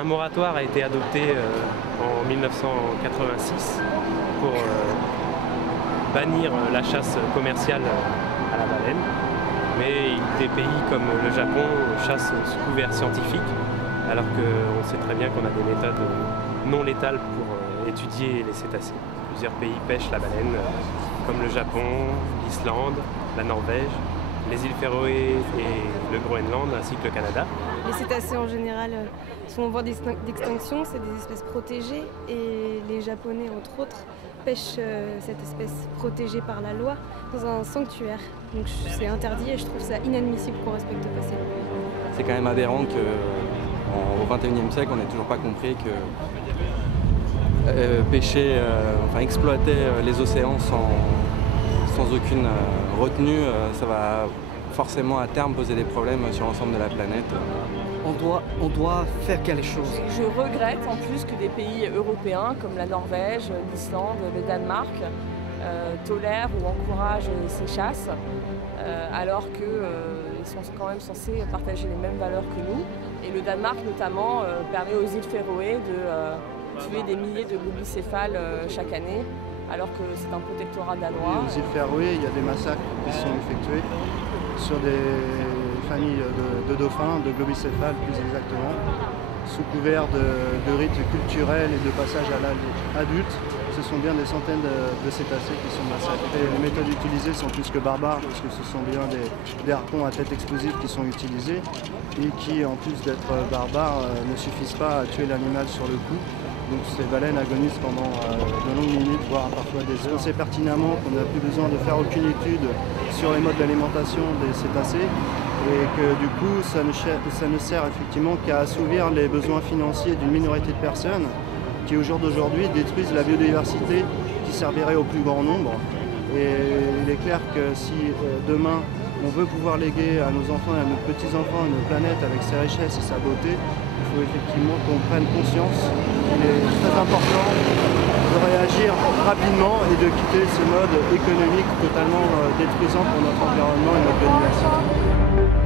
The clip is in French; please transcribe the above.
Un moratoire a été adopté en 1986 pour bannir la chasse commerciale à la baleine. Mais des pays comme le Japon chassent sous couvert scientifique, alors qu'on sait très bien qu'on a des méthodes non létales pour étudier les cétacés. Plusieurs pays pêchent la baleine, comme le Japon, l'Islande, la Norvège, les îles Féroé et le Groenland, ainsi que le Canada. Les cétacés en général sont en voie d'extinction, c'est des espèces protégées et les Japonais, entre autres, pêchent cette espèce protégée par la loi dans un sanctuaire. Donc c'est interdit et je trouve ça inadmissible qu'on ne respecte pas ces lois. C'est quand même aberrant qu'au XXIe siècle, on n'ait toujours pas compris que exploiter les océans sans aucune retenue, ça va forcément à terme poser des problèmes sur l'ensemble de la planète. On doit faire quelque chose. Je regrette en plus que des pays européens comme la Norvège, l'Islande, le Danemark tolèrent ou encouragent ces chasses alors qu'ils sont quand même censés partager les mêmes valeurs que nous. Et le Danemark notamment permet aux îles Féroé de tuer des milliers de gobicéphales chaque année, alors que c'est un protectorat danois. Aux îles Féroé, il y a des massacres qui sont effectués sur des familles de dauphins, de globicéphales plus exactement, sous couvert de rites culturels et de passage à l'âge adulte. Ce sont bien des centaines de cétacés qui sont massacrés. Les méthodes utilisées sont plus que barbares, parce que ce sont bien des harpons à tête explosive qui sont utilisés et qui, en plus d'être barbares, ne suffisent pas à tuer l'animal sur le coup. Donc ces baleines agonisent pendant de longues minutes, voire parfois des heures. On sait pertinemment qu'on n'a plus besoin de faire aucune étude sur les modes d'alimentation des cétacés et que du coup ça ne sert effectivement qu'à assouvir les besoins financiers d'une minorité de personnes qui au jour d'aujourd'hui détruisent la biodiversité qui servirait au plus grand nombre. Et il est clair que si demain on veut pouvoir léguer à nos enfants et à nos petits-enfants une planète avec ses richesses et sa beauté, il faut effectivement qu'on prenne conscience qu'il est très important de réagir rapidement et de quitter ce mode économique totalement détruisant pour notre environnement et notre biodiversité.